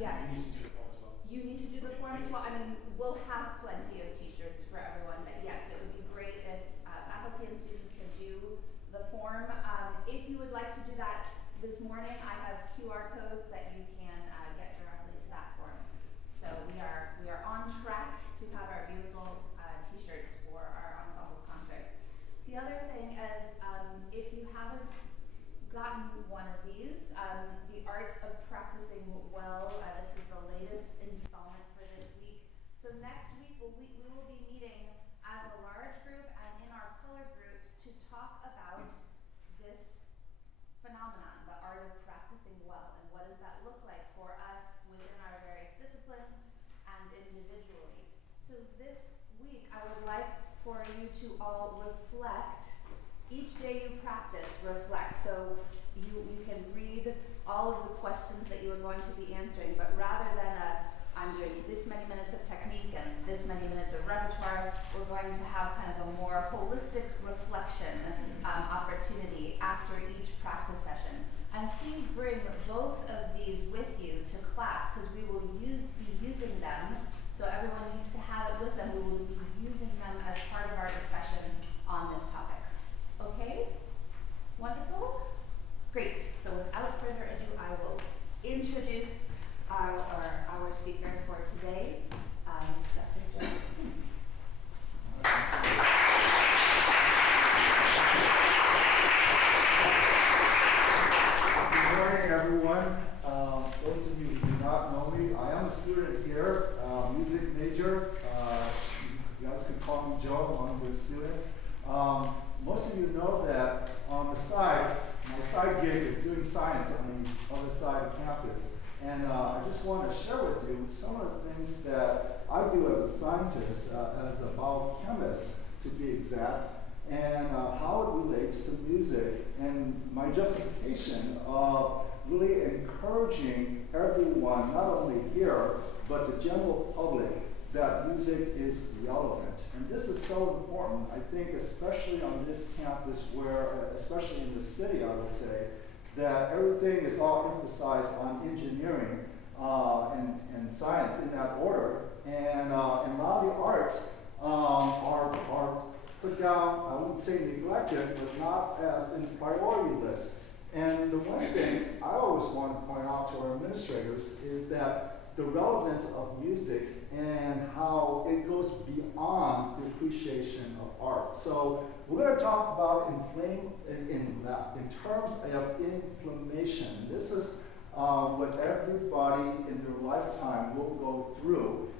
Yes. You need to do the form as well. You need to do the form as well. I mean, we'll have plenty of t-shirts for everyone, but yes, it would be great if faculty and students can do the form. If you would like to do that this morning, I have QR codes that you can get directly to that form. So we are on track to have our beautiful t-shirts for our ensembles concert. The other thing is, if you haven't gotten one of these, The Art of Practicing Well, this is the latest installment for this week. So next week we will be meeting as a large group and in our color groups to talk about this phenomenon, the art of practicing well, and what does that look like for us within our various disciplines and individually. So this week I would like for you to all reflect. Each day you practice, reflect. So you can read all of the questions that you are going to be answering, but rather than I'm doing this many minutes of technique and this many minutes of repertoire, we're going to have kind of a more holistic reflection opportunity after each practice session. And please bring both of these with you to class, because we will be using them. So everyone needs to have it with them. We will be using them as part of our discussion on this topic. Okay? Wonderful? Great. So without further ado, I will introduce our speaker for today, Dr. Joe. Good morning, everyone. Those of you who do not know me, I am a student here, music major. You guys can call me Joe, one of the students. Most of you know that on the side, my side gig is doing science on the other side of campus. And I just want to share with you some of the things that I do as a scientist, as a biochemist to be exact, and how it relates to music, and my justification of really encouraging everyone, not only here, but the general public, that music is relevant. And this is so important, I think, especially on this campus where, especially in the city, I would say, that everything is all emphasized on engineering and science in that order. And a lot of the arts are put down, I wouldn't say neglected, but not as in the priority list. And the one thing I always want to point out to our administrators is that the relevance of music and how it goes beyond the appreciation of art. So we're going to talk about in terms of inflammation. This is what everybody in their lifetime will go through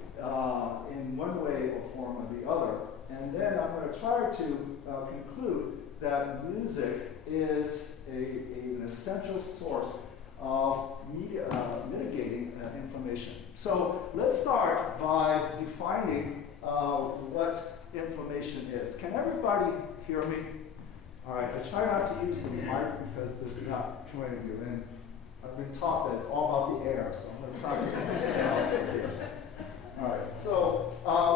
in one way or form or the other. And then I'm going to try to conclude that music is an essential source of mitigating inflammation. So let's start by defining what inflammation is. Can everybody hear me? All right, I try not to use the mic because there's not too many of you, and I've been taught that it's all about the air, so I'm going to practice it. All right, so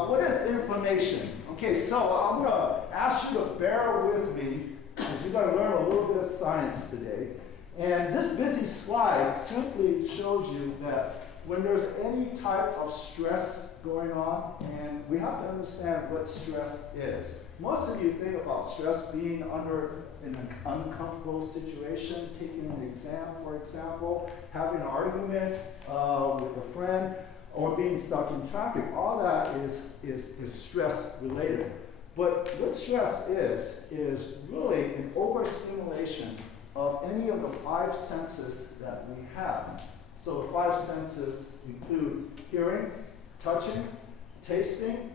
what is inflammation? Okay, so I'm going to ask you to bear with me, because you're going to learn a little bit of science today. And this busy slide simply shows you that when there's any type of stress going on, and we have to understand what stress is. Most of you think about stress being under an uncomfortable situation, taking an exam, for example, having an argument with a friend, or being stuck in traffic. All that is stress related. But what stress is really an overstimulation of any of the five senses that we have. So the five senses include hearing, touching, tasting,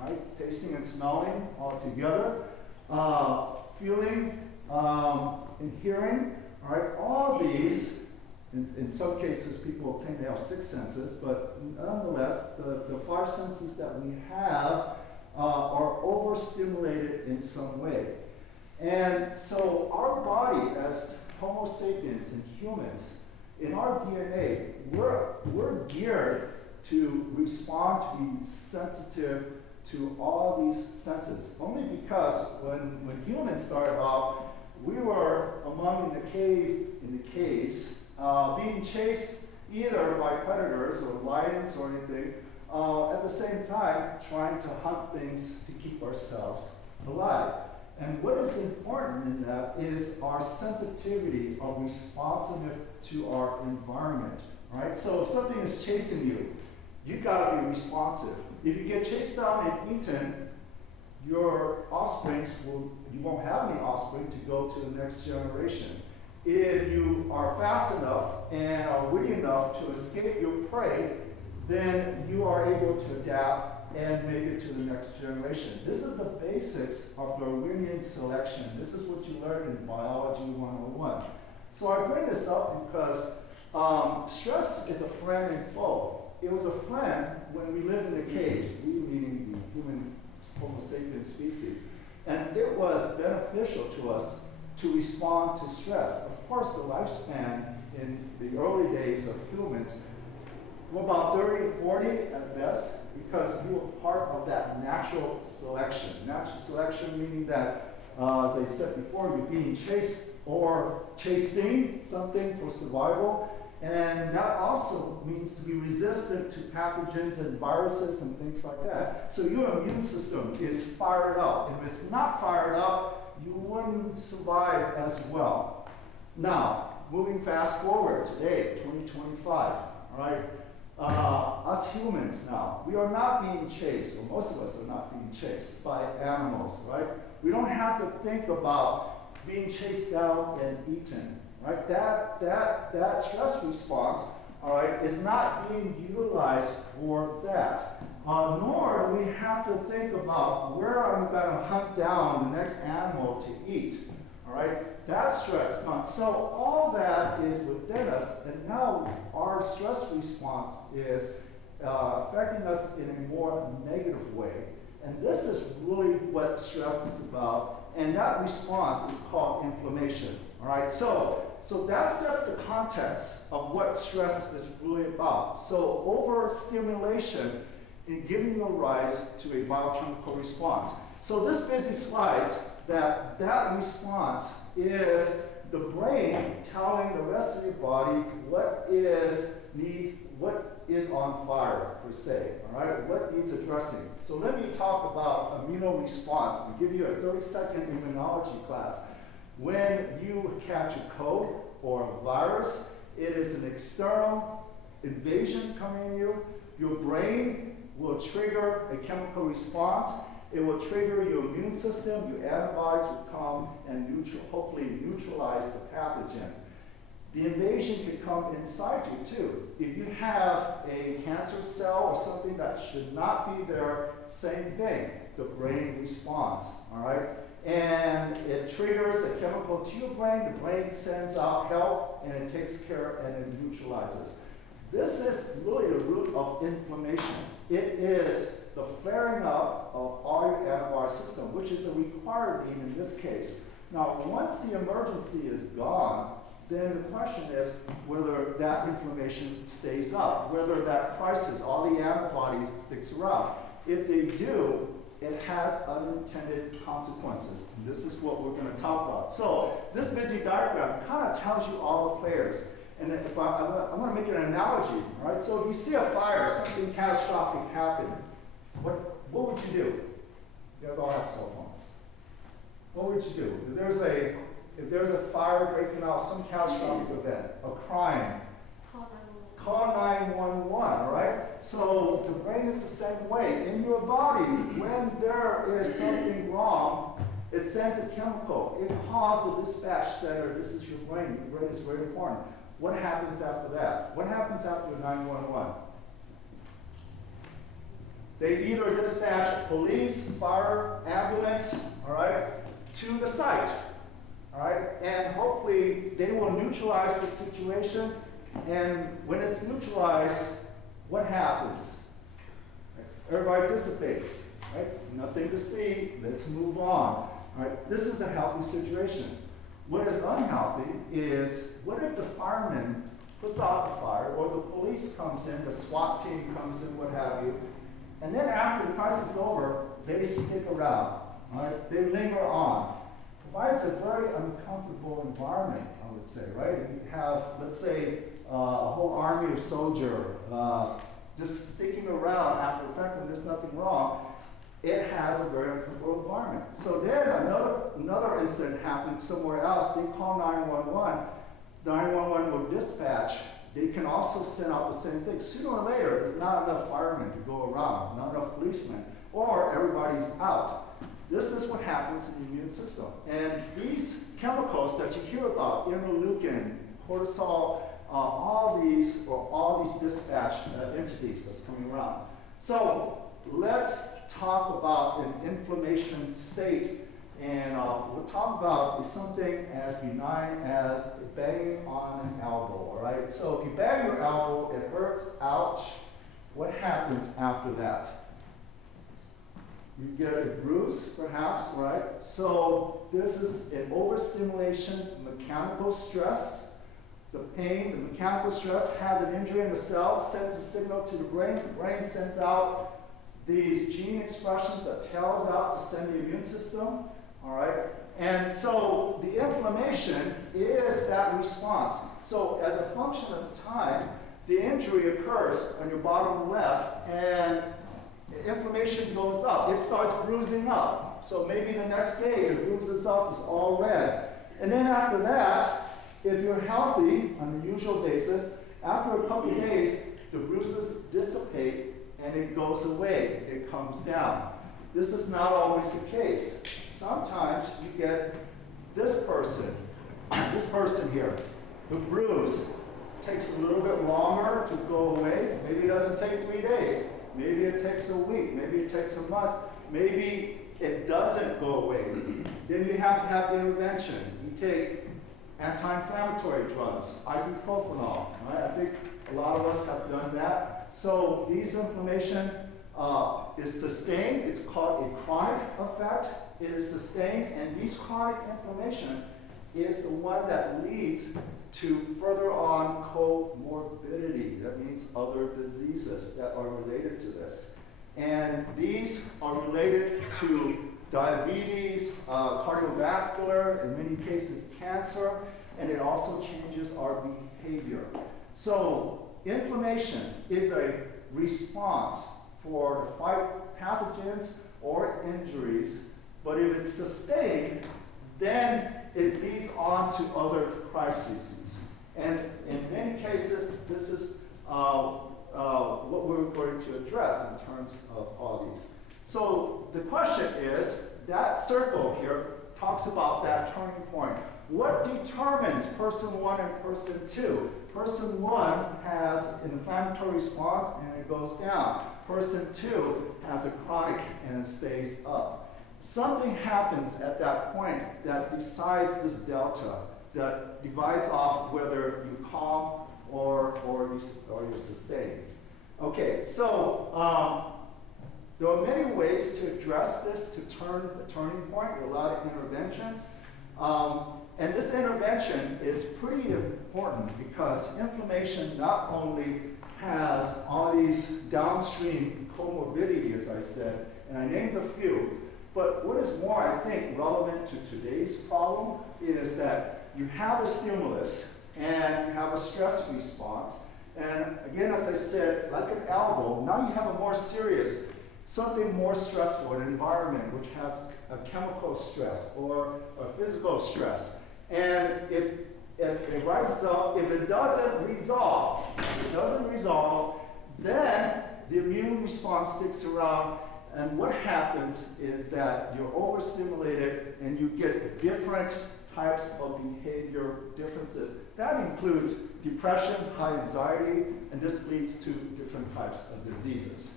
right? Tasting and smelling all together, feeling, and hearing, all right? All these, in some cases, people claim they have six senses, but nonetheless, the five senses that we have are overstimulated in some way. And so our body, as Homo sapiens and humans, in our DNA, we're geared to respond, to be sensitive to all these senses. Only because when humans started off, we were among in the caves, being chased either by predators or lions or anything, at the same time trying to hunt things to keep ourselves alive. And what is important in that is our sensitivity, our responsiveness to our environment, right? So if something is chasing you, you gotta be responsive. If you get chased down and eaten, your you won't have any offspring to go to the next generation. If you are fast enough and are witty enough to escape your prey, then you are able to adapt and make it to the next generation. This is the basics of Darwinian selection. This is what you learn in Biology 101. So I bring this up because stress is a friend and foe. It was a friend when we lived in the caves, we meaning the human Homo sapiens species, and it was beneficial to us to respond to stress. Of course, the lifespan in the early days of humans were about 30 to 40 at best, because we were part of that natural selection. Natural selection meaning that, as I said before, you're being chased or chasing something for survival. And that also means to be resistant to pathogens and viruses and things like that. So your immune system is fired up. If it's not fired up, you wouldn't survive as well. Now, moving fast forward today, 2025, all right? Us humans now, we are not being chased, or most of us are not being chased by animals, right? We don't have to think about being chased down and eaten. Right, that stress response, all right, is not being utilized for that. Nor do we have to think about where I'm going to hunt down the next animal to eat. All right, that stress response. So all that is within us, and now our stress response is affecting us in a more negative way. And this is really what stress is about, and that response is called inflammation. All right, so that sets the context of what stress is really about. So overstimulation in giving you a rise to a biochemical response. So this busy slides that response is the brain telling the rest of your body what is on fire, per se, all right? What needs addressing. So let me talk about immunoresponse. I'll give you a 30-second immunology class. When you catch a cold or a virus, it is an external invasion coming in you. Your brain will trigger a chemical response. It will trigger your immune system. Your antibodies will come and hopefully neutralize the pathogen. The invasion could come inside you too. If you have a cancer cell or something that should not be there, same thing. The brain responds, all right? And it triggers a chemical to your brain. The brain sends out help, and it takes care and it neutralizes. This is really the root of inflammation. It is the flaring up of all your antibody system, which is a required need in this case. Now, once the emergency is gone, then the question is whether that inflammation stays up, whether that crisis, all the antibodies sticks around. If they do, it has unintended consequences. And this is what we're going to talk about. So this busy diagram kind of tells you all the players. And if I'm going to make an analogy, all right? So if you see a fire, something catastrophic happened, what would you do? You guys all have cell phones. What would you do? If there's a fire breaking out, some catastrophic event, a crime, call 911, all right? So the brain is the same way. In your body, when there is something wrong, it sends a chemical. It calls the dispatch center. This is your brain. Your brain is very important. What happens after that? What happens after 911? They either dispatch police, fire, ambulance, all right, to the site, all right? And hopefully they will neutralize the situation. And when it's neutralized, what happens? Everybody dissipates, right? Nothing to see, let's move on. All right? This is a healthy situation. What is unhealthy is, what if the fireman puts out the fire, or the police comes in, the SWAT team comes in, what have you, and then after the crisis is over, they stick around, all right? They linger on. Provides a very uncomfortable environment, I would say, right? If you have, let's say, a whole army of soldiers just sticking around after the fact when there's nothing wrong, it has a very uncomfortable environment. So then another incident happens somewhere else. They call 911. 911 will dispatch. They can also send out the same thing. Sooner or later, there's not enough firemen to go around, not enough policemen, or everybody's out. This is what happens in the immune system. And these chemicals that you hear about, interleukin, cortisol, all these dispatch entities that's coming around. So let's talk about an inflammation state. And what we'll talk about is something as benign as banging on an elbow, all right? So if you bang your elbow, it hurts, ouch. What happens after that? You get a bruise, perhaps, right? So this is an overstimulation, mechanical stress. The pain, the mechanical stress has an injury in the cell, sends a signal to the brain. The brain sends out these gene expressions that tells out to send the immune system. All right, and so the inflammation is that response. So as a function of time, the injury occurs on your bottom left, and inflammation goes up. It starts bruising up. So maybe the next day it bruises up, it's all red. And then after that, if you're healthy on a usual basis, after a couple of days, the bruises dissipate and it goes away. It comes down. This is not always the case. Sometimes you get this person here, the bruise takes a little bit longer to go away. Maybe it doesn't take 3 days. Maybe it takes a week. Maybe it takes a month. Maybe it doesn't go away. Then you have to have the intervention. You take anti-inflammatory drugs, ibuprofen, right? I think a lot of us have done that. So these inflammation is sustained. It's called a chronic effect. It is sustained, and these chronic inflammation is the one that leads to further on comorbidity. That means other diseases that are related to this. And these are related to diabetes, cardiovascular, in many cases cancer, and it also changes our behavior. So inflammation is a response for to fight pathogens or injuries. But if it's sustained, then it leads on to other crises. And in many cases, this is what we're going to address in terms of all these. So the question is, that circle here talks about that turning point. What determines person 1 and person 2? Person 1 has an inflammatory response and it goes down. Person 2 has a chronic and it stays up. Something happens at that point that decides this delta, that divides off whether you calm or you sustain. Okay, so there are many ways to address this, to turn the turning point. There are a lot of interventions. And this intervention is pretty important because inflammation not only has all these downstream comorbidities, as I said, and I named a few, but what is more, I think, relevant to today's problem is that you have a stimulus and you have a stress response. And again, as I said, like an elbow, now you have a more serious, something more stressful, an environment which has a chemical stress or a physical stress. And if it rises up, if it doesn't resolve, then the immune response sticks around. And what happens is that you're overstimulated and you get different types of behavior differences. That includes depression, high anxiety, and this leads to different types of diseases.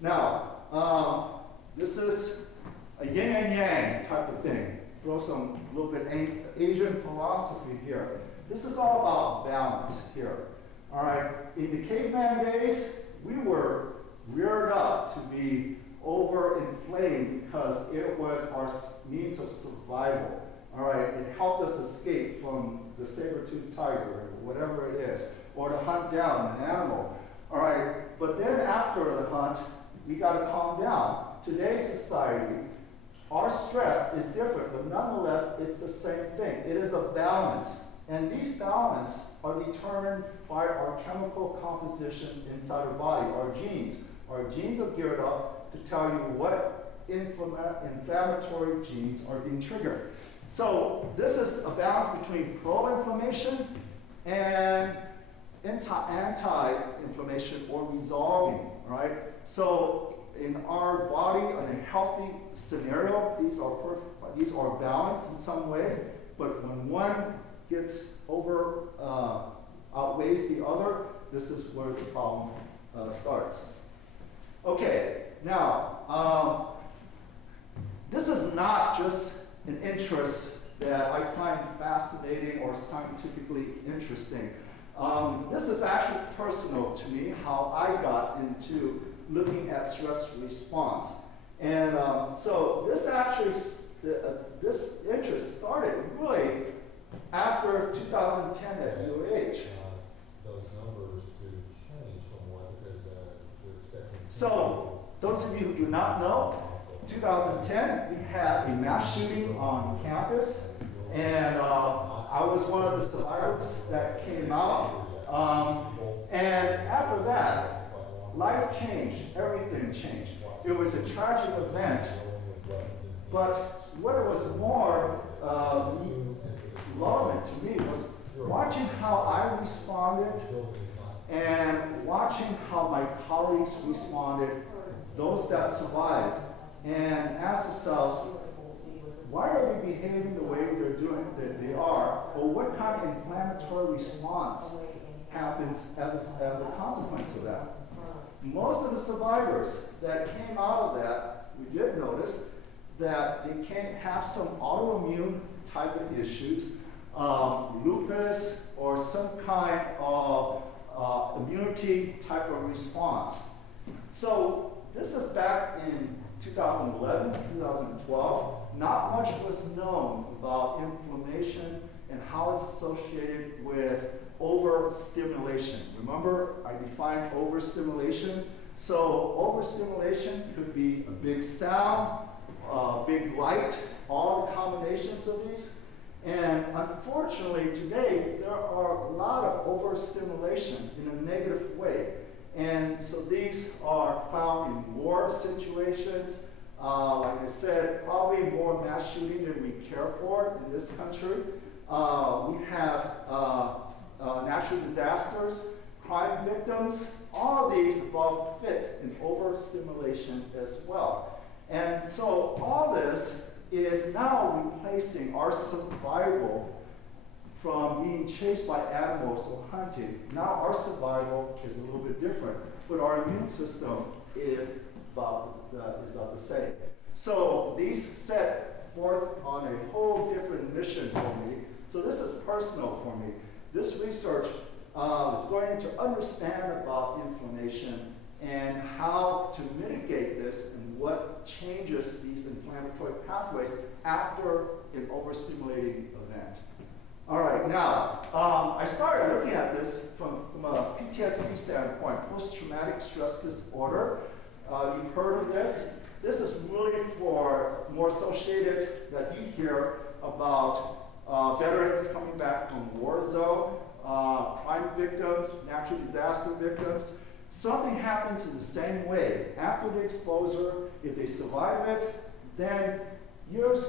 Now, this is a yin and yang type of thing. Throw some little bit Asian philosophy here. This is all about balance here. All right, in the caveman days, we were reared up to be overinflamed because it was our means of survival. All right, it helped us escape from the saber-toothed tiger, or whatever it is, or to hunt down an animal. All right, but then after the hunt, we got to calm down. Today's society, our stress is different, but nonetheless, it's the same thing. It is a balance. And these balance are determined by our chemical compositions inside our body, our genes. Our genes are geared up to tell you what inflammatory genes are being triggered. So this is a balance between pro-inflammation and anti-inflammation or resolving, right? So in our body, in a healthy scenario, these are balanced in some way, but when one gets outweighs the other, this is where the problem starts. Okay, now, this is not just an interest that I find fascinating or scientifically interesting. This is actually personal to me, how I got into looking at stress response. And so this actually, this interest started really after 2010 at UH. Those numbers to change somewhat because we're expecting. So, those of you who do not know, 2010 we had a mass shooting on campus, and I was one of the survivors that came out. And after that, life changed, everything changed. It was a tragic event, but what was more relevant to me was watching how I responded and watching how my colleagues responded, those that survived, and ask themselves, why are they behaving the way that they are, or what kind of inflammatory response happens as a consequence of that? Most of the survivors that came out of that, we did notice that they can have some autoimmune type of issues, lupus, or some kind of immunity type of response. So this is back in 2011, 2012. Not much was known about inflammation and how it's associated with overstimulation. Remember, I defined overstimulation. So overstimulation could be a big sound, big light, all the combinations of these. And unfortunately, today, there are a lot of overstimulation in a negative way. And so these are found in war situations. Like I said, probably more mass shooting than we care for in this country. We have natural disasters, crime victims, all of these above fits in overstimulation as well. And so all this is now replacing our survival from being chased by animals or hunting. Now our survival is a little bit different, but our immune system is about the same. So these set forth on a whole different mission for me. So this is personal for me. This research is going to understand about inflammation and how to mitigate this and what changes these inflammatory pathways after an overstimulating event. All right, now, I started looking at this from a PTSD standpoint, post-traumatic stress disorder. You've heard of this. This is really for more associated that you hear about veterans coming back from war zone, crime victims, natural disaster victims. Something happens in the same way. After the exposure, if they survive it, then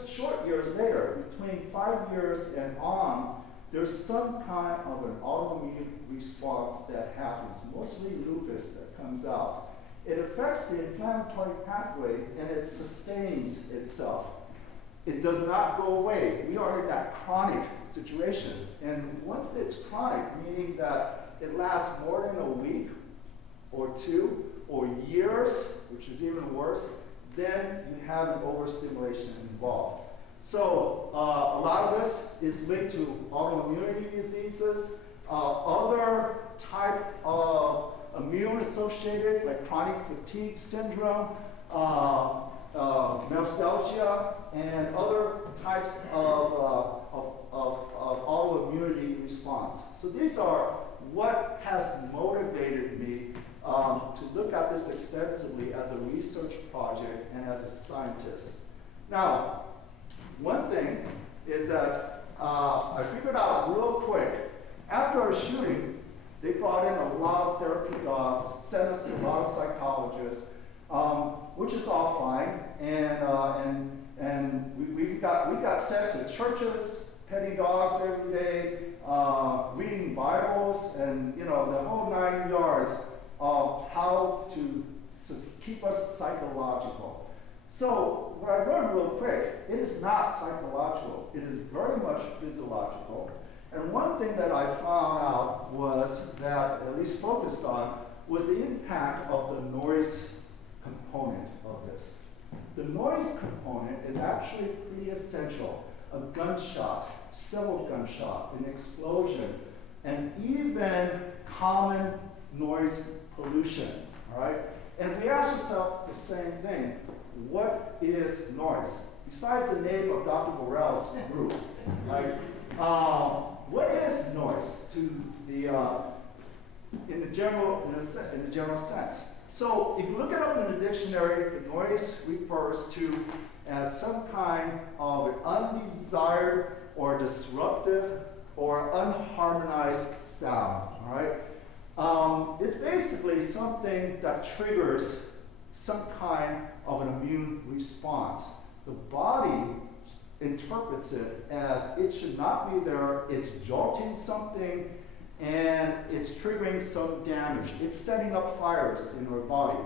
short years later, between 5 years and on, there's some kind of an autoimmune response that happens, mostly lupus that comes out. It affects the inflammatory pathway and it sustains itself. It does not go away. We are in that chronic situation. And once it's chronic, meaning that it lasts more than a week or two or years, which is even worse, then you have an overstimulation involved. So a lot of this is linked to autoimmune diseases, other type of immune-associated, like chronic fatigue syndrome, nostalgia, and other types of autoimmunity response. So these are what has motivated me to look at this extensively as a research project and as a scientist. Now, one thing is that I figured out real quick, after a shooting, they brought in a lot of therapy dogs, sent us to a lot of psychologists, which is all fine, and we got sent to churches, petty dogs every day, reading Bibles, and the whole 9 yards of how to keep us psychological. So what I learned real quick, it is not psychological. It is very much physiological. And one thing that I found out was that, at least focused on, was the impact of the noise component of this. The noise component is actually pretty essential. A gunshot, several gunshots, an explosion, and even common noise pollution, all right? And if we ask ourselves the same thing, what is noise? Besides the name of Dr. Borrell's group, right? What is noise in the general sense? So if you look it up in the dictionary, the noise refers to as some kind of an undesired or disruptive or unharmonized sound, all right? It's basically something that triggers some kind of an immune response. The body interprets it as it should not be there, it's jolting something, and it's triggering some damage. It's setting up fires in our body.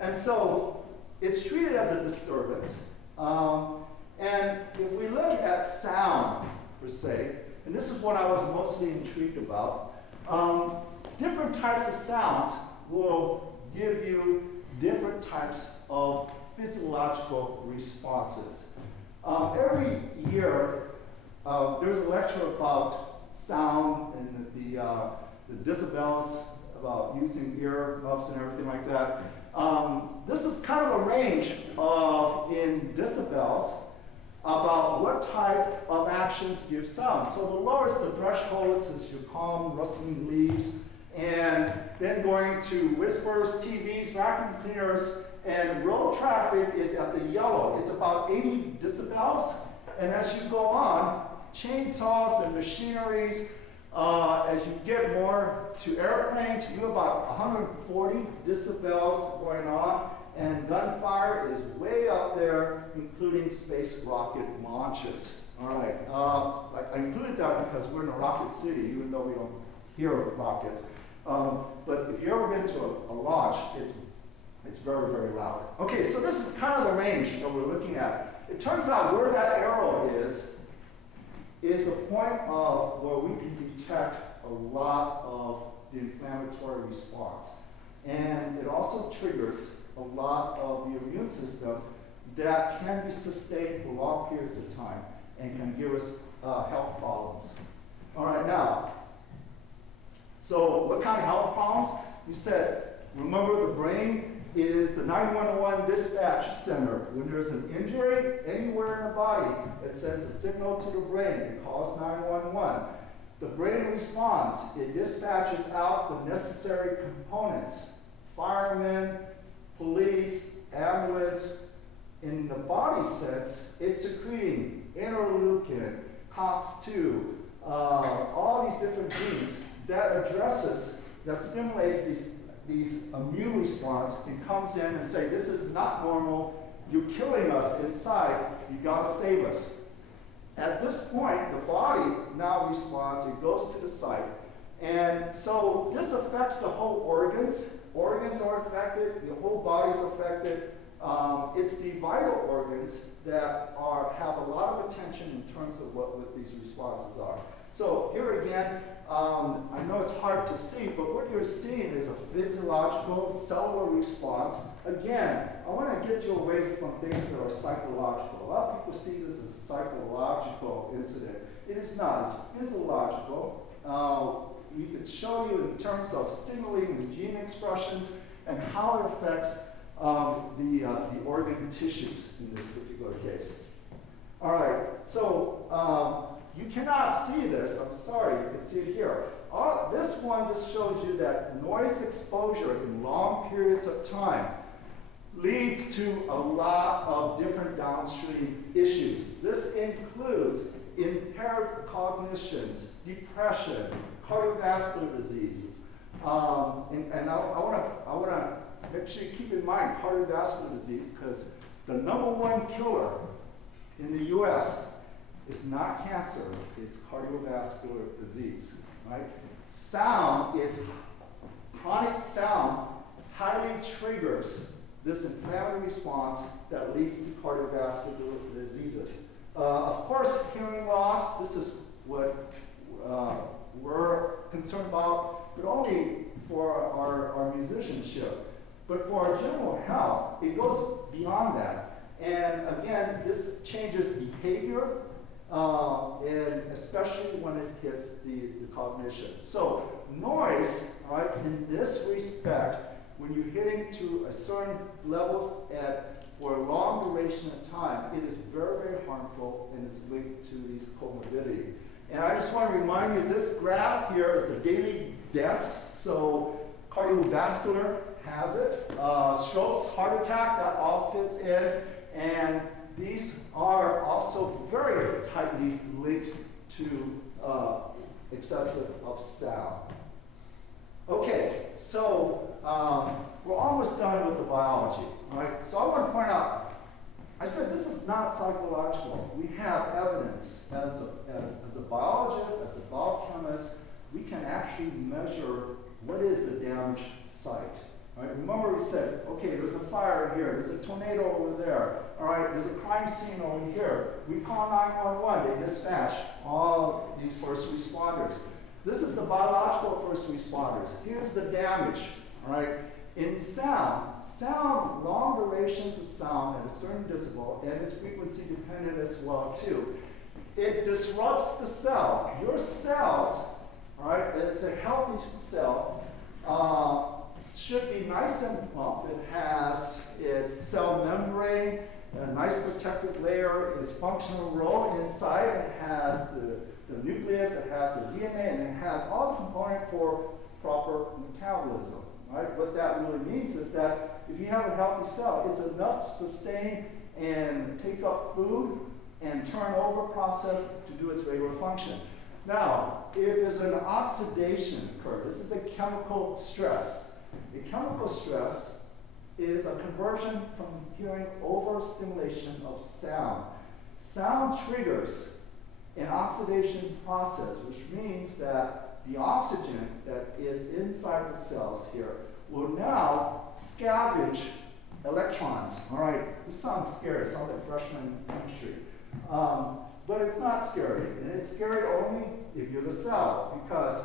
And so it's treated as a disturbance. And if we look at sound, per se, and this is what I was mostly intrigued about, different types of sounds will give you different types of physiological responses. Every year, there's a lecture about sound and the decibels, about using ear muffs and everything like that. This is kind of a range in decibels about what type of actions give sound. So the lowest the thresholds is your calm, rustling leaves, and then going to whispers, TVs, vacuum cleaners, and road traffic is at the yellow. It's about 80 decibels. And as you go on, chainsaws and machineries, as you get more to airplanes, you have about 140 decibels going on. And gunfire is way up there, including space rocket launches. All right, I included that because we're in a rocket city, even though we don't hear rockets. But if you've ever been to a launch, it's very, very loud. Okay, so this is kind of the range that we're looking at. It turns out where that arrow is the point of where we can detect a lot of the inflammatory response. And it also triggers a lot of the immune system that can be sustained for long periods of time and can give us health problems. All right, now, so what kind of health problems? You said, remember the brain is the 911 dispatch center. When there's an injury anywhere in the body, it sends a signal to the brain. It calls 911. The brain responds. It dispatches out the necessary components. Firemen, police, ambulance. In the body sense, it's secreting interleukin, COX-2, all these different genes that stimulates these immune response and comes in and say, this is not normal, you're killing us inside, you gotta save us. At this point, the body now responds, it goes to the site. And so this affects the whole organs. Organs are affected, the whole body's affected. It's the vital organs that have a lot of attention in terms of what these responses are. So here again, I know it's hard to see, but what you're seeing is a physiological cellular response. Again, I want to get you away from things that are psychological. A lot of people see this as a psychological incident. It is not. It's physiological. We could show you in terms of signaling and gene expressions and how it affects the organ tissues in this particular case. All right, so you cannot see this. I'm sorry, you can see it here. This one just shows you that noise exposure in long periods of time leads to a lot of different downstream issues. This includes impaired cognitions, depression, cardiovascular diseases. And I wanna make sure you keep in mind cardiovascular disease, because the #1 killer in the US is not cancer, it's cardiovascular disease, right? Sound is, chronic sound highly triggers this inflammatory response that leads to cardiovascular diseases. Of course, hearing loss, this is what we're concerned about, but only for our musicianship. But for our general health, it goes beyond that. And again, this changes behavior, and especially when it hits the cognition. So noise, right, in this respect, when you're hitting to a certain levels for a long duration of time, it is very, very harmful and it's linked to these comorbidity. And I just want to remind you, this graph here is the daily deaths. So cardiovascular has it, strokes, heart attack, that all fits in. And these are also very tightly linked to excessive of sound. Okay, so we're almost done with the biology, right? So I want to point out, I said this is not psychological. We have evidence as a biologist, as a biochemist, we can actually measure what is the damaged site. Right? Remember we said, okay, there's a fire here, there's a tornado over there, all right, there's a crime scene over here. We call 911, they dispatch all these first responders. This is the biological first responders. Here's the damage, all right? In sound, long durations of sound at a certain decibel, and it's frequency dependent as well too. It disrupts the cell. Your cells, all right, it's a healthy cell, should be nice and plump. It has its cell membrane, a nice protective layer, its functional role inside. It has the nucleus, it has the DNA, and it has all the components for proper metabolism. Right? What that really means is that if you have a healthy cell, it's enough to sustain and take up food and turn over process to do its regular function. Now, if there's an oxidation occur, this is a chemical stress. A chemical stress is a conversion from hearing overstimulation of sound. Sound triggers an oxidation process, which means that the oxygen that is inside the cells here will now scavenge electrons. All right, this sounds scary. It sounds like freshman chemistry. But it's not scary. And it's scary only if you're the cell, because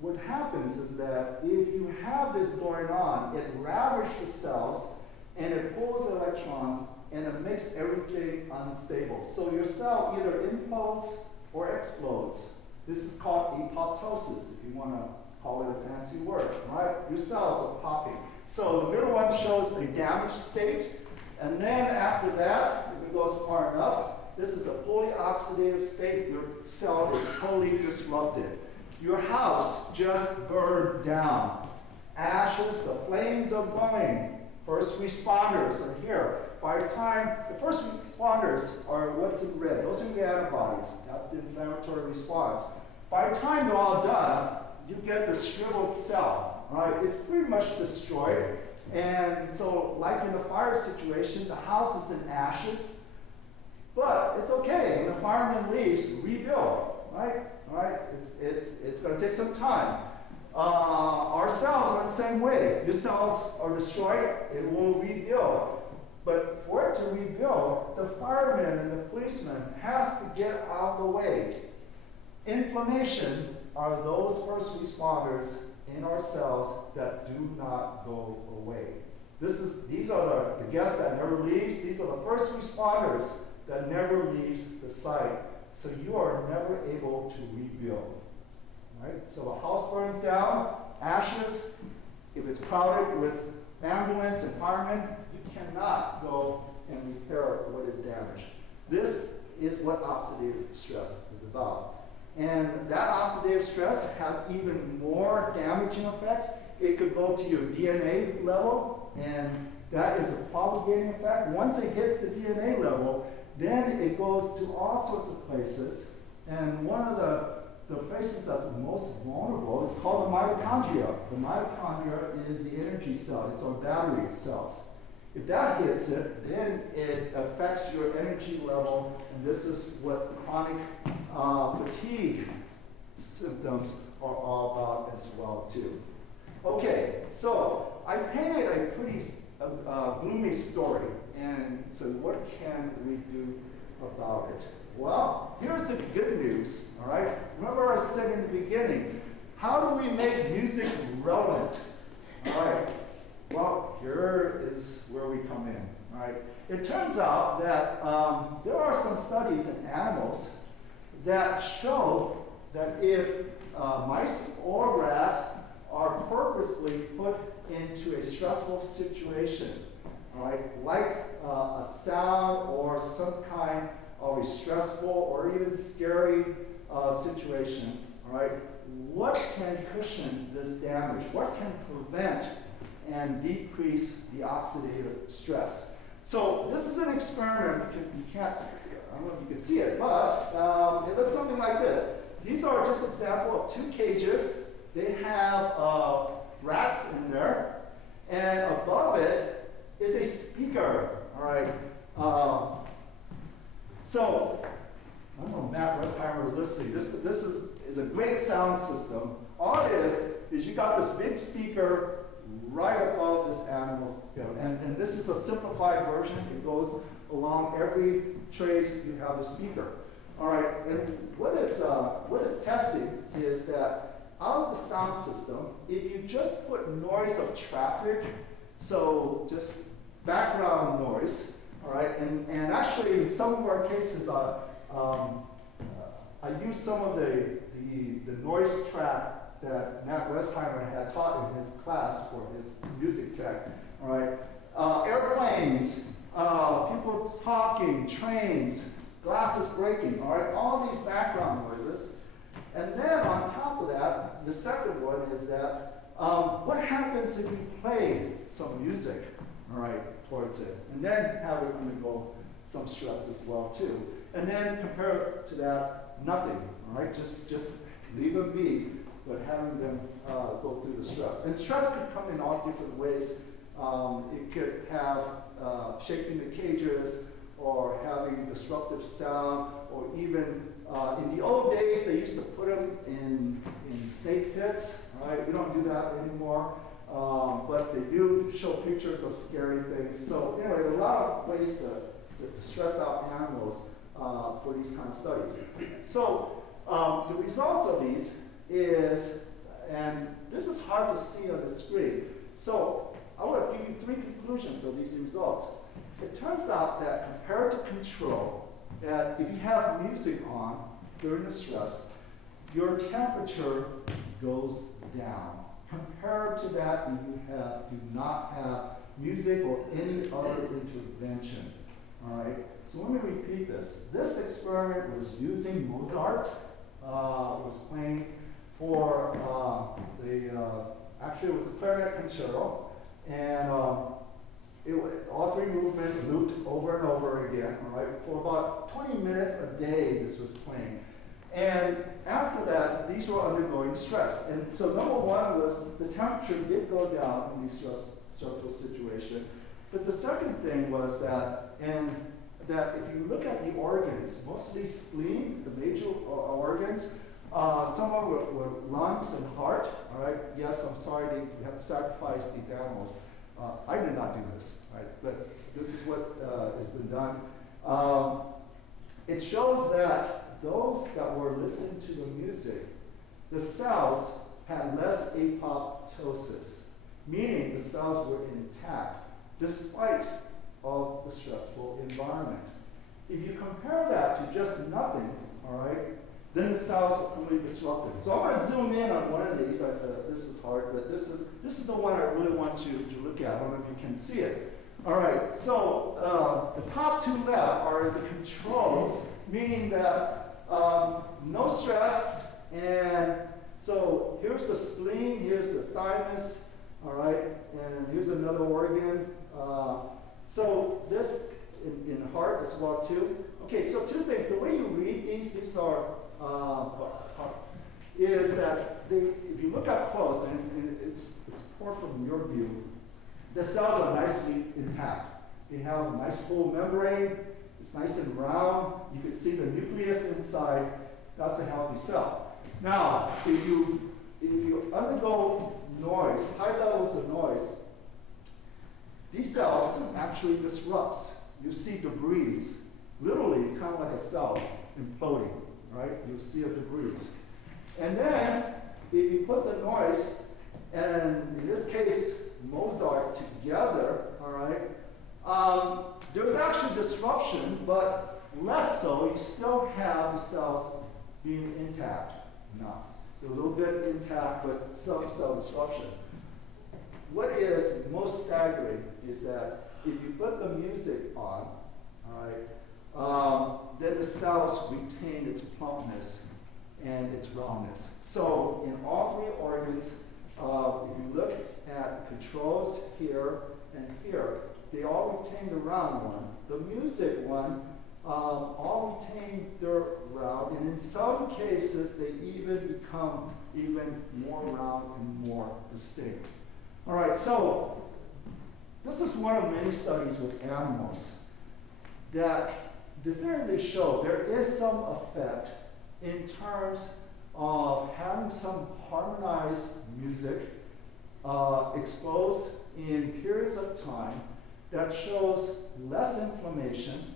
what happens is that if you have this going on, it ravages the cells and it pulls electrons and it makes everything unstable. So your cell either implodes or explodes. This is called apoptosis, if you want to call it a fancy word, right? Your cells are popping. So the middle one shows a damaged state, and then after that, if it goes far enough, this is a fully oxidative state. Your cell is totally disrupted. Your house just burned down. Ashes, the flames are going. First responders are here. By the time, the first responders are what's in red. Those are the antibodies. That's the inflammatory response. By the time they're all done, you get the shriveled cell, right? It's pretty much destroyed. And so, like in a fire situation, the house is in ashes, but it's okay. When the fireman leaves, rebuild, right? All right? It's going to take some time. Our cells are the same way. Your cells are destroyed, it will rebuild. But for it to rebuild, the fireman and the policeman has to get out of the way. Inflammation are those first responders in our cells that do not go away. These are the guests that never leaves. These are the first responders that never leaves the site. So you are never able to rebuild. Right? So a house burns down, ashes. If it's crowded with ambulance and firemen, you cannot go and repair what is damaged. This is what oxidative stress is about. And that oxidative stress has even more damaging effects. It could go to your DNA level, and that is a propagating effect. Once it hits the DNA level, then it goes to all sorts of places. And one of the places that's most vulnerable is called the mitochondria. The mitochondria is the energy cell. It's our battery cells. If that hits it, then it affects your energy level, and this is what chronic fatigue symptoms are all about as well too. Okay, so I painted a pretty gloomy story, and so what can we do about it? Well, here's the good news, all right? Remember I said in the beginning, how do we make music relevant? All right, well, here is where we come in, all right? It turns out that there are some studies in animals that show that if mice or rats are purposely put into a stressful situation, all right, like a sound or some kind of a stressful or even scary situation, all right, what can cushion this damage? What can prevent and decrease the oxidative stress? So this is an experiment. You can't, I don't know if you can see it, but it looks something like this. These are just example of two cages. They have rats in there, and above it is a speaker, all right? So, I don't know if Matt Restheimer is listening. This is a great sound system. All it is you got this big speaker right above this animal, and this is a simplified version. It goes along every trace you have a speaker. All right, and what it's testing is that out of the sound system, if you just put noise of traffic, so just background noise, all right, and actually in some of our cases, I used some of the noise track that Matt Restheimer had taught in his class for his music tech, all right, airplanes, people talking, trains, glasses breaking, all right, all these background noises. And then on top of that, the second one is that what happens if you play some music, all right, towards it, and then have it undergo some stress as well too. And then compare to that, nothing, all right, just leave them be, but having them go through the stress. And stress could come in all different ways. It could have shaking the cages, or having disruptive sound, or even in the old days they used to put them in snake pits. All right, we don't do that anymore, but they do show pictures of scary things. So anyway, a lot of ways to stress out animals for these kind of studies. So the results of these is, and this is hard to see on the screen. So I want to give you three conclusions of these results. It turns out that compared to control, that if you have music on during the stress, your temperature goes down. Compared to that, if you do not have music or any other intervention. All right. So let me repeat this. This experiment was using Mozart. Was playing for actually it was a clarinet concerto, and all three movements looped over and over again, all right, for about 20 minutes a day this was playing. And after that, these were undergoing stress. And so number one was the temperature did go down in these stressful situations. But the second thing was that if you look at the organs, mostly spleen, the major organs, some of them were lungs and heart, all right? Yes, I'm sorry, we have to sacrifice these animals. I did not do this, right? But this is what has been done. It shows that those that were listening to the music, the cells had less apoptosis, meaning the cells were intact despite of the stressful environment. If you compare that to just nothing, all right, then the cells are completely disrupted. So I'm going to zoom in on one of these. This is hard, but this is the one I really want you to look at. I don't know if you can see it. All right, so the top two left are the controls, meaning that no stress, and so here's the spleen, here's the thymus, all right, and here's another organ. So this in heart as well too. Okay, so two things. The way you read these are is that if you look up close, and it's poor from your view, the cells are nicely intact. They have a nice full membrane. It's nice and round. You can see the nucleus inside. That's a healthy cell. Now, if you undergo noise, high levels of noise, these cells actually disrupts. You see debris. Literally, it's kind of like a cell imploding, right? You see a debris. And then, if you put the noise, and in this case, Mozart together, all right, there's actually disruption, but less so. You still have the cells being intact. Now, they're a little bit intact, but some cell disruption. What is most staggering is that if you put the music on, all right, then the cells retain its plumpness and its roundness. So in all three organs, if you look at controls here and here, they all retain the round one. The music one all retain their round, and in some cases, they even become even more round and more distinct. All right, so this is one of many studies with animals that definitively show there is some effect in terms of having some harmonized music exposed in periods of time that shows less inflammation.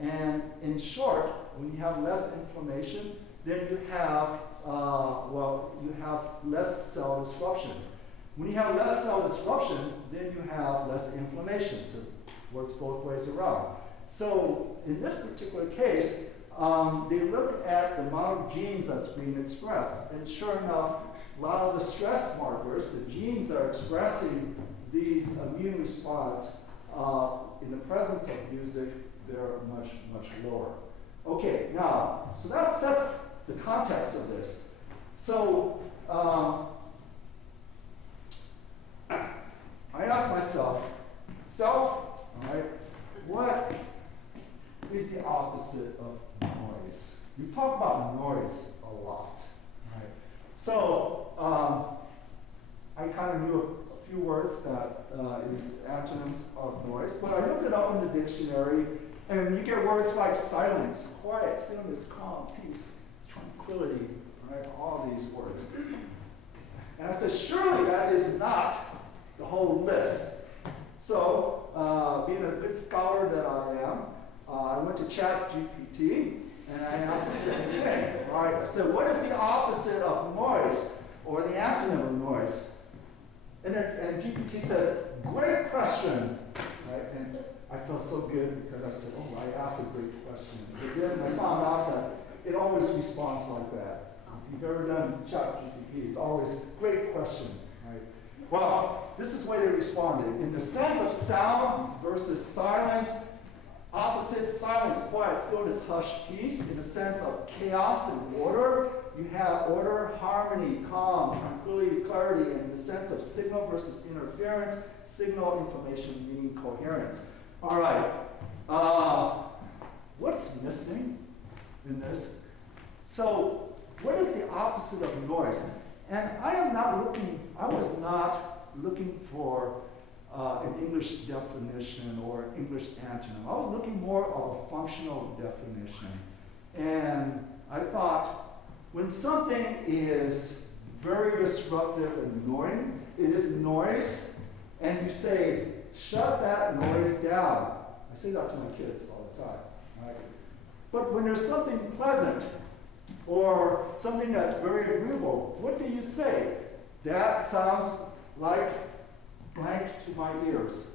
And in short, when you have less inflammation, then you have, you have less cell disruption. When you have less cell disruption, then you have less inflammation. So it works both ways around. So in this particular case, they look at the amount of genes that's being expressed. And sure enough, a lot of the stress markers, the genes that are expressing these immune response in the presence of music, they're much, much lower. Okay, now, so that sets the context of this. So I asked myself, all right, what is the opposite of noise? We talk about noise a lot, right? So I kind of knew a few words that is antonyms of noise, but I looked it up in the dictionary, and you get words like silence, quiet, stillness, calm, peace, tranquility, right? All these words. And I said, surely that is not the whole list. So, being a good scholar that I am, I went to ChatGPT, and I asked the same thing. All right, I said, what is the opposite of noise, or the antonym of noise? And GPT says, great question. Right? And I felt so good because I said, oh, I asked a great question. But then I found out that it always responds like that. If you've ever done ChatGPT, it's always great question. Right? Well, this is the way they responded. In the sense of sound versus silence, opposite silence, quiet, stillness, hush, peace. In the sense of chaos and order, you have order, harmony, calm, tranquility, clarity. And in the sense of signal versus interference, signal, information, meaning, coherence. All right. What's missing in this? So, what is the opposite of noise? And I was not looking for an English definition or English antonym. I was looking more of a functional definition. And I thought, when something is very disruptive and annoying, it is noise, and you say, shut that noise down. I say that to my kids all the time. Right? But when there's something pleasant, or something that's very agreeable, what do you say? That sounds like blank to my ears.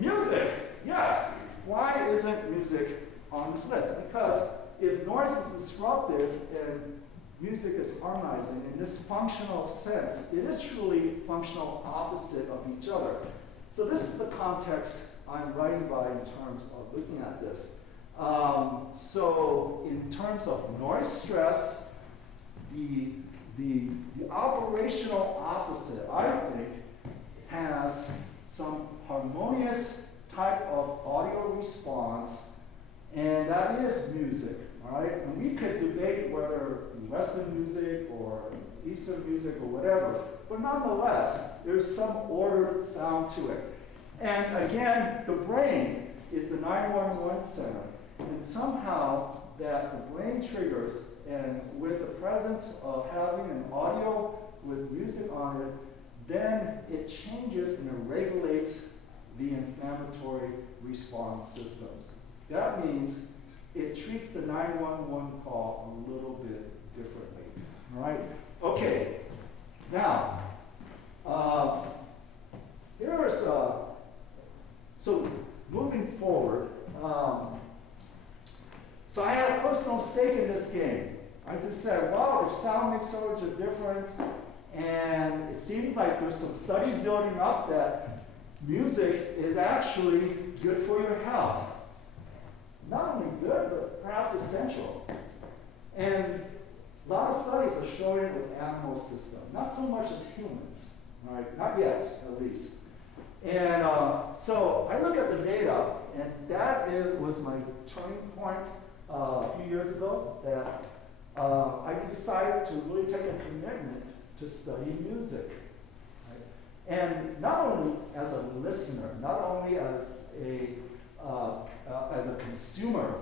Music, yes. Why isn't music on this list? Because if noise is disruptive and music is harmonizing in this functional sense, it is truly functional opposite of each other. So this is the context I'm writing by in terms of looking at this. So in terms of noise stress, the operational opposite, I think, has some harmonious type of audio response, and that is music. all right? And we could debate whether Western music or Eastern music or whatever, but nonetheless, there's some ordered sound to it. And again, the brain is the 911 center, and somehow that the brain triggers, and with the presence of having an audio with music on it, then it changes and it regulates the inflammatory response systems. That means it treats the 911 call a little bit differently, all right? Okay, now, so moving forward, so I had a personal stake in this game. I just said, wow, if sound makes so much a difference, and it seems like there's some studies building up that music is actually good for your health. Not only good, but perhaps essential. And a lot of studies are showing it with animal systems, not so much as humans, right? Not yet, at least. And so I look at the data, and that was my turning point a few years ago, that I decided to really take a commitment to study music. Right? And not only as a listener, not only as a consumer,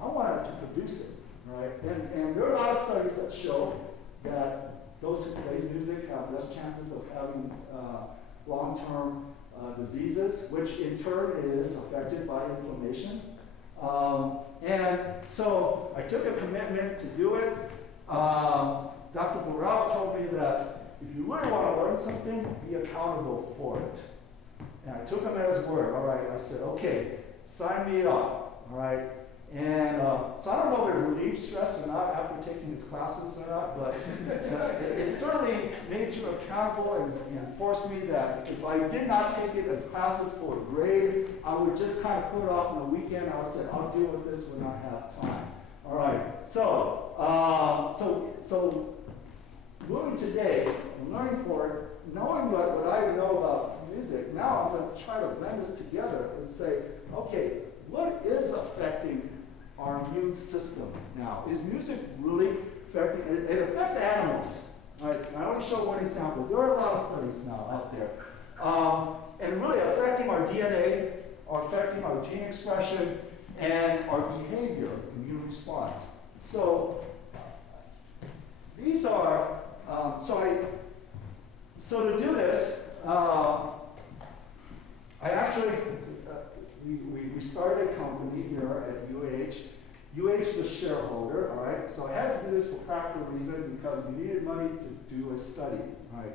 I wanted to produce it. Right? And there are a lot of studies that show that those who play music have less chances of having long-term diseases, which in turn is affected by inflammation. And so I took a commitment to do it. Dr. Burrell told me that if you really want to learn something, be accountable for it. And I took him at his word. All right, I said, okay, sign me up. All right. And so I don't know if it relieved stress or not after taking his classes or not, but it certainly made you accountable and forced me that if I did not take it as classes for a grade, I would just kind of put it off on the weekend. I said, I'll deal with this when I have time. All right. So, so moving today and learning for it, knowing what I know about music, now I'm going to try to blend this together and say, okay, what is affecting our immune system now? Is music really affecting, it affects animals. Right? I only show one example. There are a lot of studies now out there. And really affecting our DNA, or affecting our gene expression, and our behavior, immune response. So these are, so to do this, I actually, we started a company here at UH. UH was shareholder, all right? So I had to do this for practical reason because we needed money to do a study, right?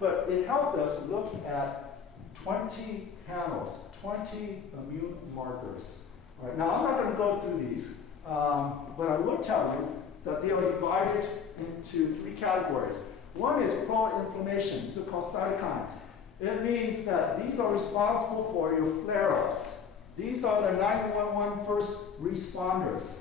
But it helped us look at 20 panels, 20 immune markers. Right? Now, I'm not going to go through these, but I will tell you that they are divided into 3 categories. One is pro-inflammation. These are called cytokines. It means that these are responsible for your flare-ups. These are the 911 first responders.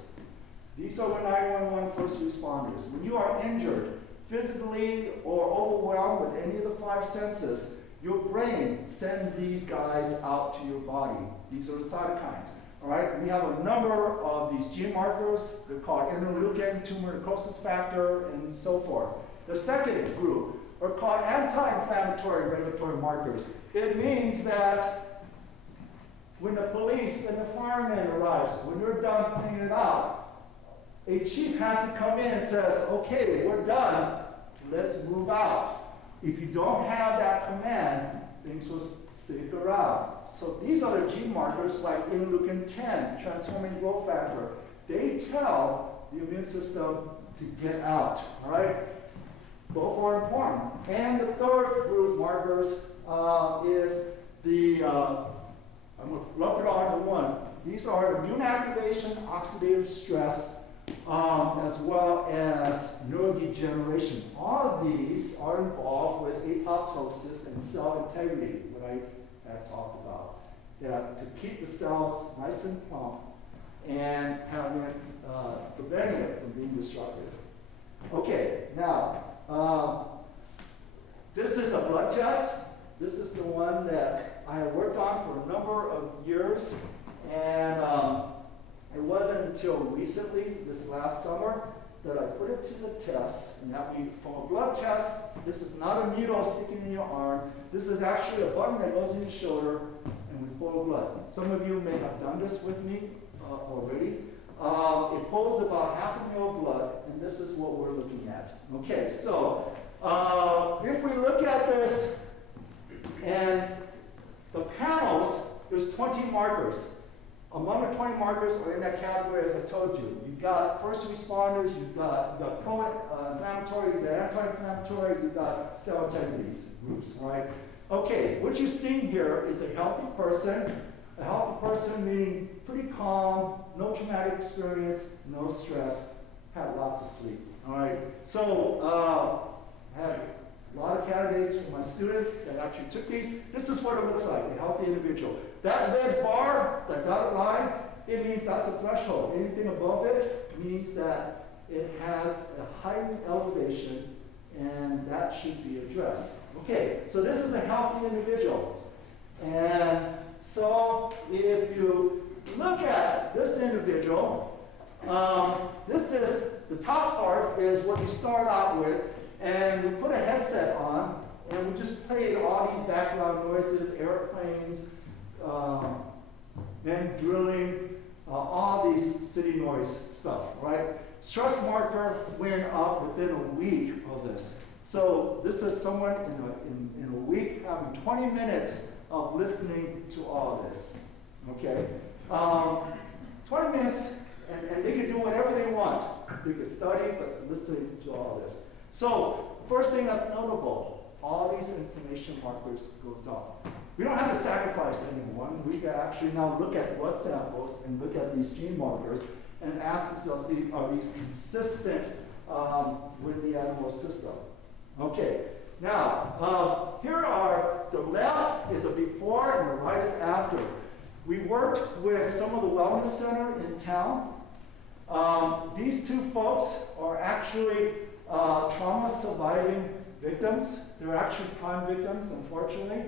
These are the 911 first responders. When you are injured, physically or overwhelmed with any of the 5 senses, your brain sends these guys out to your body. These are the cytokines. All right, we have a number of these gene markers. They're called interleukin, tumor necrosis factor, and so forth. The second group are called anti-inflammatory regulatory markers. It means that when the police and the firemen arrives, when you're done cleaning it out, a chief has to come in and says, okay, we're done, let's move out. If you don't have that command, things will stick around. So these are the gene markers like interleukin 10, transforming growth factor. They tell the immune system to get out, all right? Both are important. And the third group markers is the, I'm going to lump it all into one. These are immune activation, oxidative stress, as well as neurodegeneration. All of these are involved with apoptosis and cell integrity, what I had talked about. That to keep the cells nice and plump and having it, preventing it from being disrupted. Okay, now, this is a blood test. This is the one that I had worked on for a number of years, and it wasn't last summer that I put it to the test, and that we, from a blood test, this is not a needle sticking in your arm. This is actually a button that goes in your shoulder, and we pull blood. Some of you may have done this with me already. It pulls about 1/2 ml of blood, and this is what we're looking at. Okay, so if we look at this, and the panels, there's 20 markers. Among the 20 markers are in that category, as I told you. You've got first responders, you've got pro-inflammatory, you've got anti-inflammatory, you've got cell integrity groups, all right? Okay, what you're seeing here is a healthy person meaning pretty calm, no traumatic experience, no stress, had lots of sleep, all right? So, I had a lot of candidates from my students that actually took these. This is what it looks like, a healthy individual. That red bar, that dotted line, it means that's a threshold. Anything above it means that it has a heightened elevation, and that should be addressed. Okay, so this is a healthy individual. And so if you look at this individual, this is, the top part is what you start out with, and we put a headset on, and we just played all these background noises, airplanes, men drilling, all these city noise stuff, right? Stress marker went up within a week of this. So this is someone in a week having 20 minutes of listening to all this, okay? 20 minutes, and they can do whatever they want. They could study, but listening to all this. So, first thing that's notable, all these inflammation markers goes up. We don't have to sacrifice anyone. We can actually now look at blood samples and look at these gene markers and ask ourselves, are these consistent with the animal system? Okay, now, here are, the left is a before and the right is after. We worked with some of the wellness center in town. These two folks are actually trauma surviving victims. They're actually crime victims, unfortunately.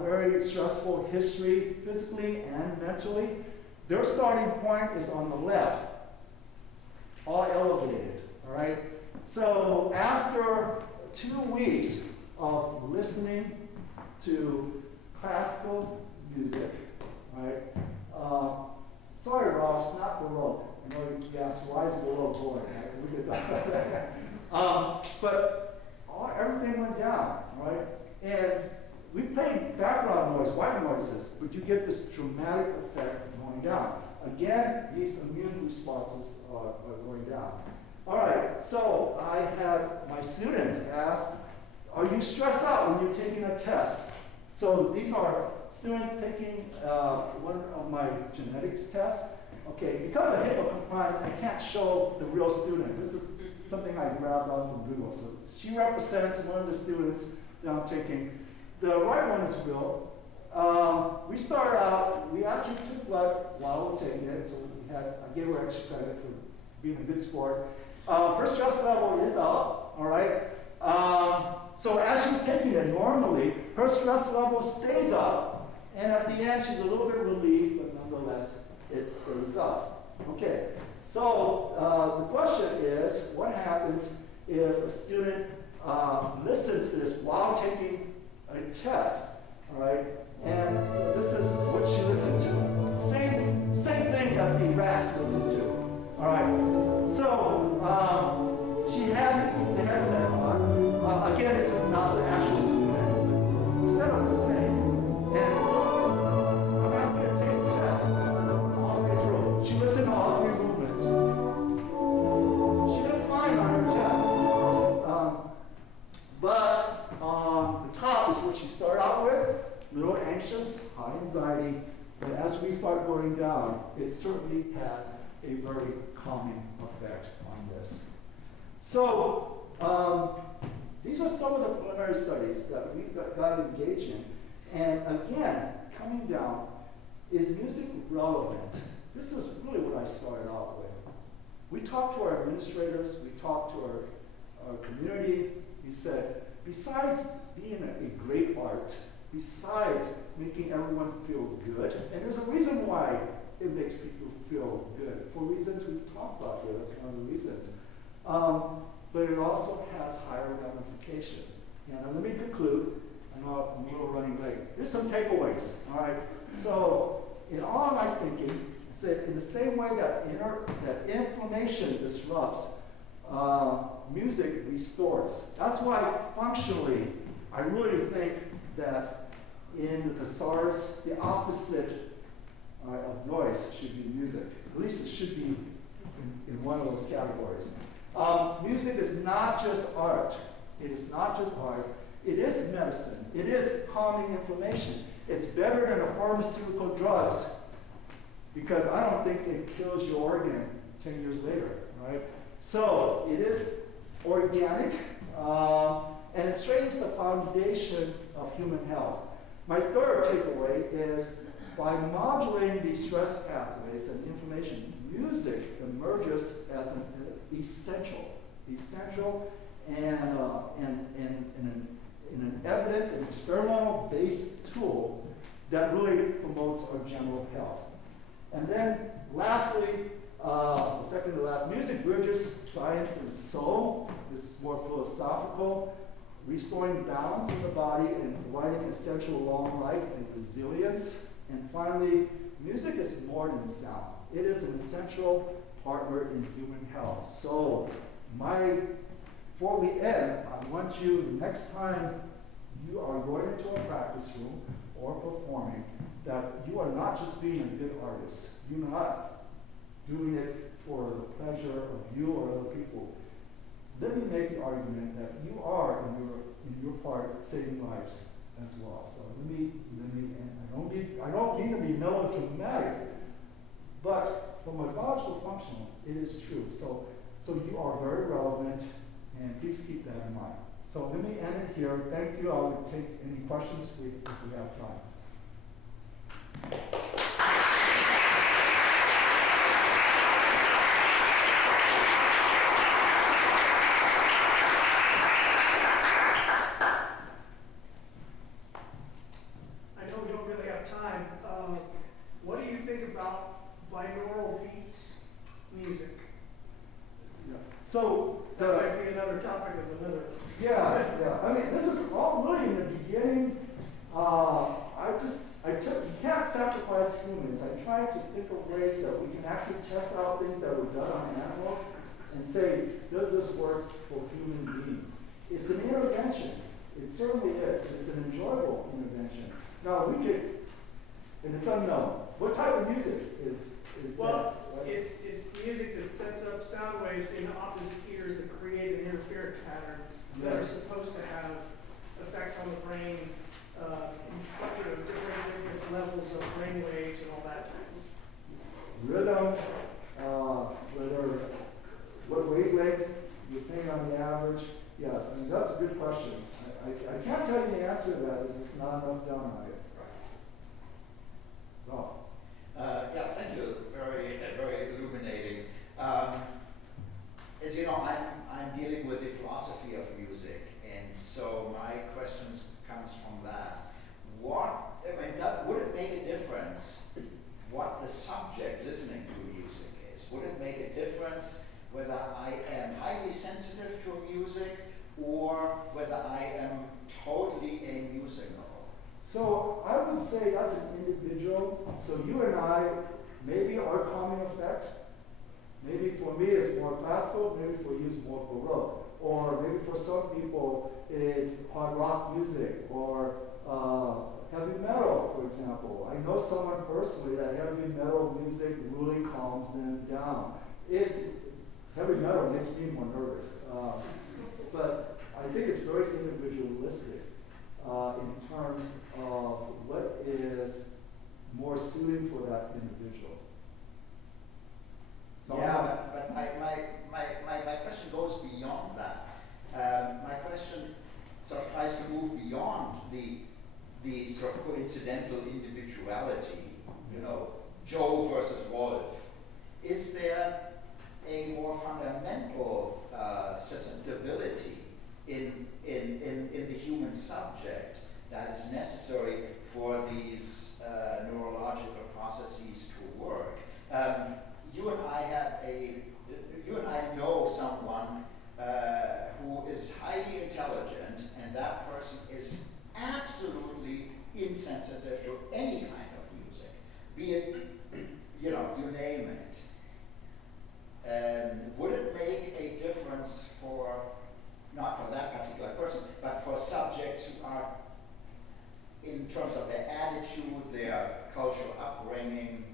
Very stressful history, physically and mentally. Their starting point is on the left, all elevated, all right? So after 2 weeks of listening to classical music, right? Sorry, Rob, it's not Baroque. I know you asked, why is Baroque boring? Right? We did that. But everything went down, right? And we played background noise, white noises, but you get this dramatic effect of going down. Again, these immune responses are going down. All right, so I had my students ask, are you stressed out when you're taking a test? So these are students taking one of my genetics tests. Okay, because of HIPAA compliance, I can't show the real student. This is something I grabbed out from Google. So she represents one of the students that I'm taking. The right one is real. We started out, we actually took blood while we're taking it, so I gave her extra credit for being a good sport. Her stress level is up, all right? So as she's taking it, normally, her stress level stays up, and at the end, she's a little bit relieved, but nonetheless, it stays up. Okay, so the question is, what happens if a student listens to this while taking a test, all right? And so this is what she listened to. Same thing that the rats listened to, all right? So she had the headset on. Again, this is not the actual student. The setup's the same. And I'm asking her to take the test all the way through. She listened to all 3 movements. She did fine on her test. But on the top is what she started out with. A little anxious, high anxiety. But as we start going down, it certainly had a very calming effect on this. So, these are some of the preliminary studies that we've got engaged in. And again, coming down, is music relevant? This is really what I started out with. We talked to our administrators, we talked to our community. We said, besides being a great art, besides making everyone feel good, and there's a reason why it makes people feel good for reasons we've talked about here. That's one of the reasons. But it also has higher ramification. And let me conclude. I know I'm a little running late. Here's some takeaways. All right. So, in all my thinking, I said in the same way that inflammation disrupts, music restores. That's why functionally, I really think that in the thesaurus, the opposite of noise should be music. At least it should be in one of those categories. Music is not just art. It is not just art. It is medicine. It is calming inflammation. It's better than the pharmaceutical drugs because I don't think it kills your organ 10 years later, right? So it is organic, and it strengthens the foundation of human health. My third takeaway is by modulating these stress pathways and inflammation, music emerges as an essential and an evidence and experimental-based tool that really promotes our general health. And then lastly, second to last, music bridges science and soul. This is more philosophical, restoring balance in the body and providing essential long life and resilience. And finally, music is more than sound. It is an essential partner in human health. So before we end, I want you, next time you are going into a practice room or performing, that you are not just being a good artist. You're not doing it for the pleasure of you or other people. Let me make the argument that you are, in your part, saving lives as well. So and I don't mean to be melodramatic, but from a logical function, it is true. So you are very relevant, and please keep that in mind. So let me end it here. Thank you. I will take any questions if we have time. I know we don't really have time. What do you think about binaural beats music? Yeah. So That might be another topic of another. Yeah. I mean, this is all really in the beginning. You can't sacrifice humans. I tried to think of ways that we can actually test out things that were done on animals and say, does this work for human beings? It's an intervention. It certainly is. It's an enjoyable intervention. Now, and it's unknown. What type of music is Well, this? Right? it's music that sets up sound waves in opposite ears that create an interference pattern that are supposed to have effects on the brain, different levels of brain waves and all that. Rhythm, what wavelength you're paying on the average. Yeah, I mean, that's a good question. I can't tell you the answer to that because it's not enough done on it. Rob. Yeah, thank you. Very illuminating. As you know, I'm dealing with the philosophy of music, and so my questions comes from that. Would it make a difference what the subject listening to music is? Would it make a difference whether I am highly sensitive to music or whether I am totally amusical? So I would say that's an individual. So you and I, maybe our calming effect, maybe for me it's more classical, maybe for you it's more Baroque. Or maybe for some people it's hard rock music or heavy metal, for example. I know someone personally that heavy metal music really calms them down. Heavy metal makes me more nervous. But I think it's very individualistic in terms of what is more suiting for that individual. So Yeah, but my question goes beyond that. My question sort of tries to move beyond the sort of coincidental individuality, Joe versus Wolf. Is there a more fundamental susceptibility in the human subject that is necessary for these neurological processes to work. You and I know someone who is highly intelligent, and that person is absolutely insensitive to any kind of music, be it, you name it. Would it make a difference not for that particular person, but for subjects who are, in terms of their attitude, their cultural upbringing,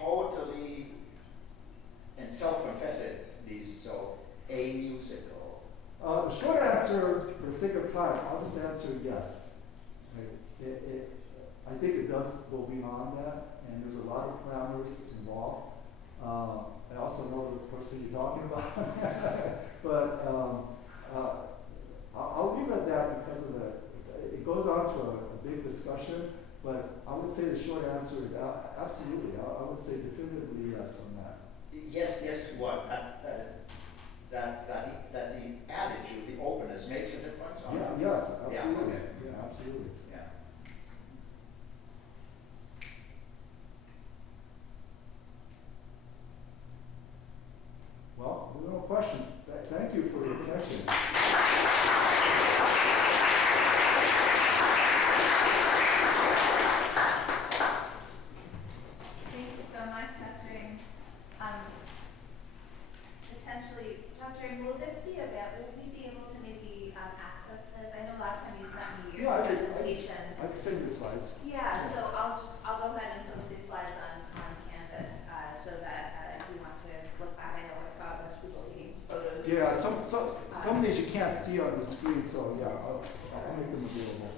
totally and self-confessedly so amusical? The short answer, for the sake of time, I'll just answer yes. I think it does go beyond that, and there's a lot of parameters involved. I also know the person you're talking about, but I'll leave it at that because of it goes on to a big discussion, but I would say the short answer is absolutely. I would say definitively yes on that. Yes to what? That the attitude, the openness makes a difference? Or not? Yes, Yeah, absolutely. okay. Yeah, absolutely. Yeah. Well, no question. Thank you for your attention. Thank you so much, Dr. Ng. Potentially, Dr. Ng, will this be will we be able to maybe access this? I know last time you sent me your Yeah, presentation. I can send you the slides. Yeah, so I'll go ahead and post these slides on Canvas, so that if you want to look back, I know I saw a bunch of people taking photos. Yeah, some of these you can't see on the screen, so yeah, I'll make them available.